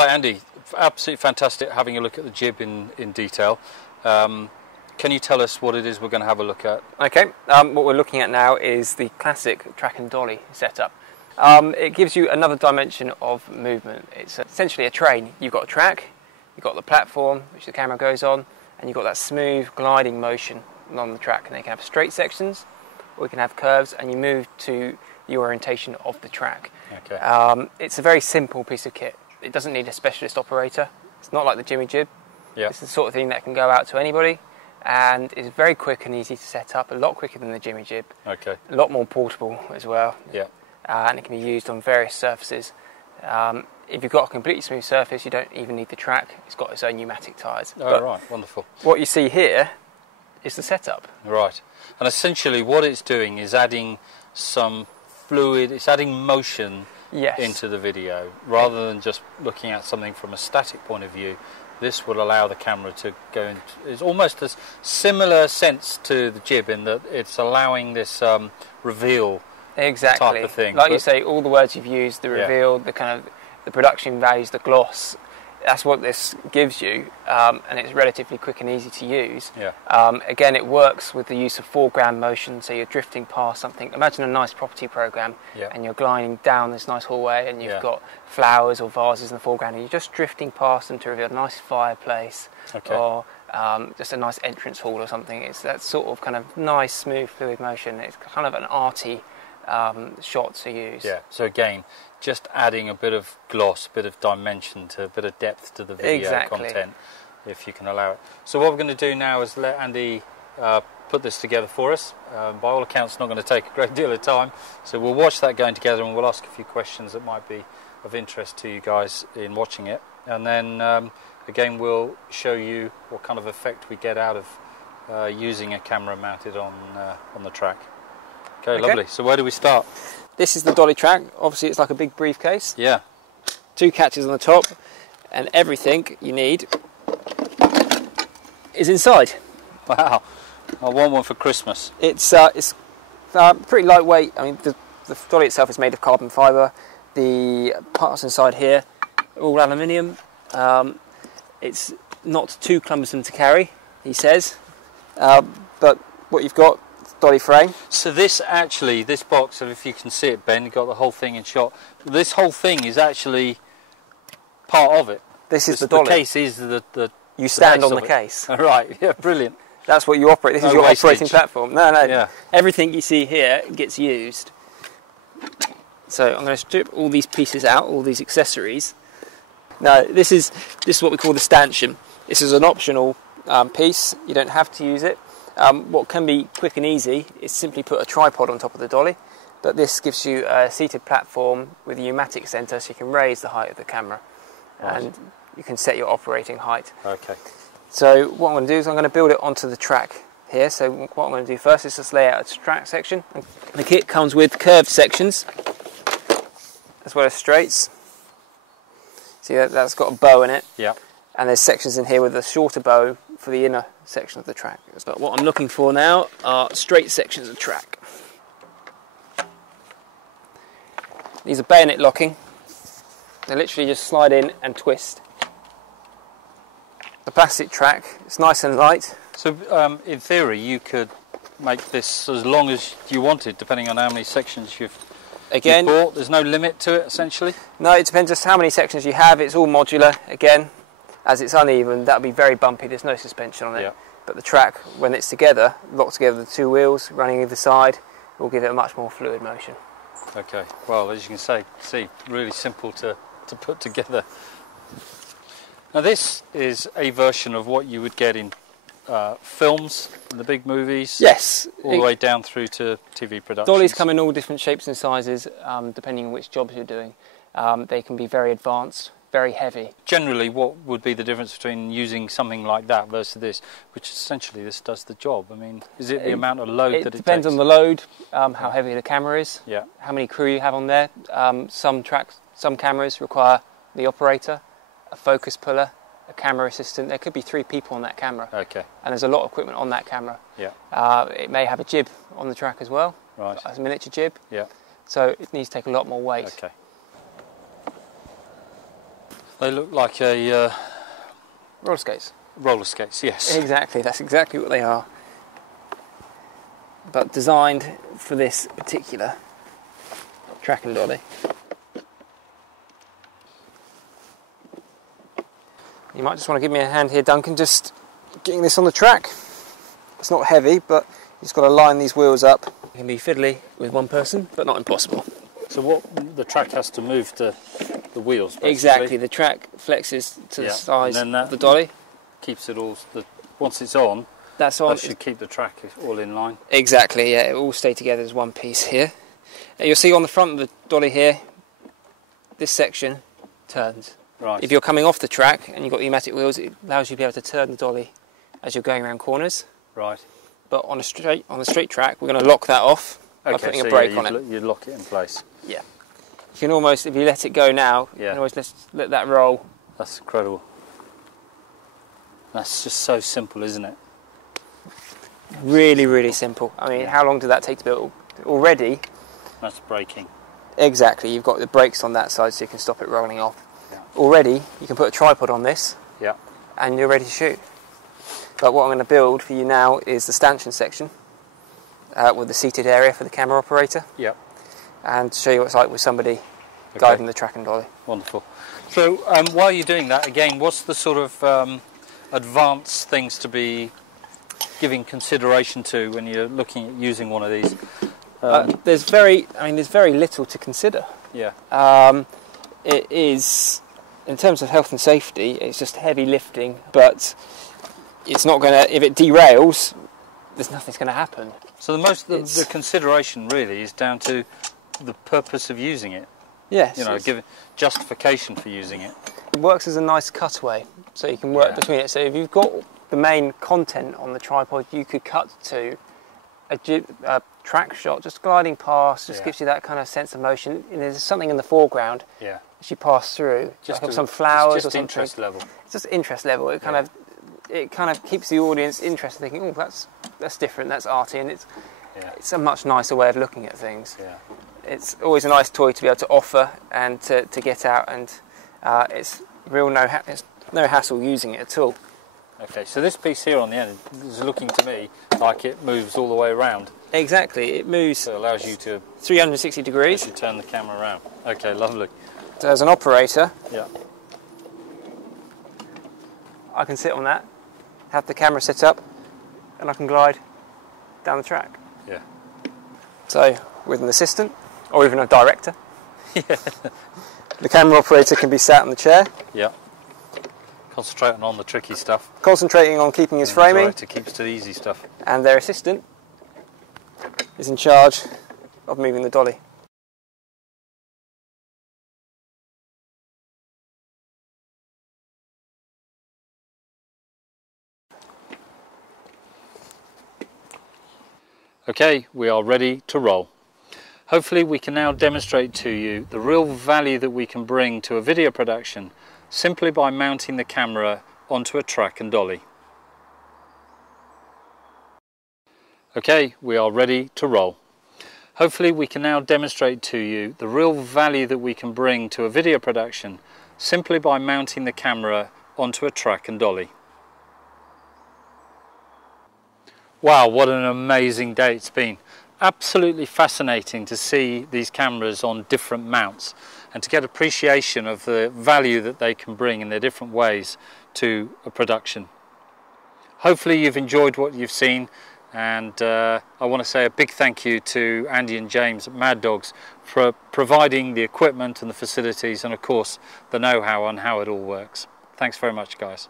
Right, Andy, absolutely fantastic having a look at the jib in detail. Can you tell us what it is we're going to have a look at? Okay, what we're looking at now is the classic Track Dolly setup. It gives you another dimension of movement. It's essentially a train. You've got a track, you've got the platform which the camera goes on, and you've got that smooth gliding motion along the track. And they can have straight sections, or you can have curves, and you move to the orientation of the track. Okay. It's a very simple piece of kit. It doesn't need a specialist operator. It's not like the Jimmy Jib. Yep. It's the sort of thing that can go out to anybody, and is very quick and easy to set up, a lot quicker than the Jimmy Jib. Okay. A lot more portable as well. Yeah. And it can be used on various surfaces. If you've got a completely smooth surface, you don't even need the track. It's got its own pneumatic tyres. Oh, right, wonderful. What you see here is the setup. Right. And essentially what it's doing is adding some fluid, it's adding motion into the video. Rather than just looking at something from a static point of view, this will allow the camera to go into... It's almost a similar sense to the jib in that it's allowing this reveal type of thing. Like you say, all the words you've used, the reveal, the kind of the production values, the gloss, that's what this gives you, and it's relatively quick and easy to use. Yeah. Again, it works with the use of foreground motion, so you're drifting past something. Imagine a nice property program, and you're gliding down this nice hallway, and you've got flowers or vases in the foreground, and you're just drifting past them to reveal a nice fireplace, or just a nice entrance hall or something. It's that sort of kind of nice, smooth, fluid motion. It's kind of an arty shot to use. Yeah, so again, just adding a bit of gloss, a bit of dimension, to a bit of depth to the video content, if you can allow it. So what we're going to do now is let Andy put this together for us. By all accounts, it's not going to take a great deal of time, so we'll watch that going together and we'll ask a few questions that might be of interest to you guys in watching it. And then again, we'll show you what kind of effect we get out of using a camera mounted on the track. Okay, lovely. So where do we start? This is the dolly track. Obviously, it's like a big briefcase. Yeah. 2 catches on the top, and everything you need is inside. Wow. I want one for Christmas. It's pretty lightweight. I mean, the dolly itself is made of carbon fibre. The parts inside here are all aluminium. It's not too cumbersome to carry, he says. But what you've got, dolly frame. So this box, if you can see it, Ben, you've got the whole thing in shot. This whole thing is actually part of it. This is the dolly. The case is the you stand on the case. Right, yeah, brilliant. That's what you operate. This is your operating platform. No. Yeah. Everything you see here gets used. So I'm going to strip all these pieces out, all these accessories. Now, this is what we call the stanchion. This is an optional piece. You don't have to use it. What can be quick and easy is simply put a tripod on top of the dolly, but this gives you a seated platform with a pneumatic centre, so you can raise the height of the camera, and you can set your operating height. Okay. So what I'm going to do is I'm going to build it onto the track here. So what I'm going to do first is just lay out a track section. The kit comes with curved sections as well as straights. See that's got a bow in it. Yeah. And there's sections in here with a shorter bow for the inner section of the track. But what I'm looking for now are straight sections of track. These are bayonet locking. They literally just slide in and twist. The plastic track, it's nice and light. So in theory you could make this as long as you wanted, depending on how many sections you've bought. There's no limit to it, essentially? No, it depends just how many sections you have. It's all modular, again. As it's uneven, that'll be very bumpy. There's no suspension on it. Yeah. But the track, when it's together, locked together, the 2 wheels running either side, will give it a much more fluid motion. Okay. Well, as you can see, really simple to put together. Now, this is a version of what you would get in films, in the big movies. Yes. All the way down through to TV productions. Dollies come in all different shapes and sizes, depending on which jobs you're doing. They can be very advanced, very heavy. Generally, what would be the difference between using something like that versus this, which essentially this does the job? I mean, is it the amount of load that it takes? It depends on the load, how heavy the camera is, how many crew you have on there. Some cameras require the operator, a focus puller, a camera assistant. There could be 3 people on that camera. Okay. And there's a lot of equipment on that camera. Yeah. It may have a jib on the track as well. Right. As a miniature jib. Yeah. So it needs to take a lot more weight. Okay. They look like a... roller skates. Roller skates, yes. Exactly, that's exactly what they are. But designed for this particular track and dolly. You might just want to give me a hand here, Duncan, just getting this on the track. It's not heavy, but you've just got to line these wheels up. It can be fiddly with one person, but not impossible. So what the track has to move to the wheels, basically. Exactly, the track flexes to the size of the dolly. Keeps it all, once it's on, that should keep the track all in line. Exactly, yeah, it will all stay together as one piece here. You'll see on the front of the dolly here, this section turns. Right. If you're coming off the track and you've got the pneumatic wheels, it allows you to be able to turn the dolly as you're going around corners. Right. But on the straight track, we're going to lock that off by putting a brake on it. You lock it in place. Yeah. You can almost, if you let it go now, you can always let that roll. That's incredible. That's just so simple, isn't it? Really, really simple. I mean, how long did that take to build? Already. That's braking. Exactly. You've got the brakes on that side so you can stop it rolling off. Yeah. Already, you can put a tripod on this. Yeah. And you're ready to shoot. But what I'm going to build for you now is the stanchion section with the seated area for the camera operator. Yep. And show you what it's like with somebody guiding the track and dolly. Wonderful. So while you're doing that, again, what's the sort of advanced things to be giving consideration to when you're looking at using one of these? There's very little to consider. Yeah. It is, in terms of health and safety, it's just heavy lifting, but it's not going to, if it derails, there's nothing's going to happen. So the consideration really is down to the purpose of using it. Yes. You know, give justification for using it. It works as a nice cutaway, so you can work between it. So if you've got the main content on the tripod, you could cut to a track shot, just gliding past, just gives you that kind of sense of motion. And there's something in the foreground as you pass through, just like some flowers or something. Interest level. It's just interest level. It kind of keeps the audience interested, thinking, oh, that's different, that's arty, and it's a much nicer way of looking at things. Yeah. It's always a nice toy to be able to offer and to get out, and it's no hassle using it at all. Okay, so this piece here on the end is looking to me like it moves all the way around. Exactly, it moves. So it allows you to 360 degrees. You turn the camera around. Okay, lovely. So as an operator, I can sit on that, have the camera set up, and I can glide down the track. Yeah. So with an assistant or even a director, the camera operator can be sat in the chair. Yeah. Concentrating on the tricky stuff. Concentrating on keeping his framing. The director keeps to the easy stuff. And their assistant is in charge of moving the dolly. Okay, we are ready to roll. Hopefully we can now demonstrate to you the real value that we can bring to a video production simply by mounting the camera onto a track and dolly. Okay, we are ready to roll. Hopefully we can now demonstrate to you the real value that we can bring to a video production simply by mounting the camera onto a track and dolly. Wow, what an amazing day it's been. Absolutely fascinating to see these cameras on different mounts and to get appreciation of the value that they can bring in their different ways to a production. Hopefully you've enjoyed what you've seen, and I want to say a big thank you to Andy and James at Mad Dogs for providing the equipment and the facilities and of course the know-how on how it all works. Thanks very much, guys.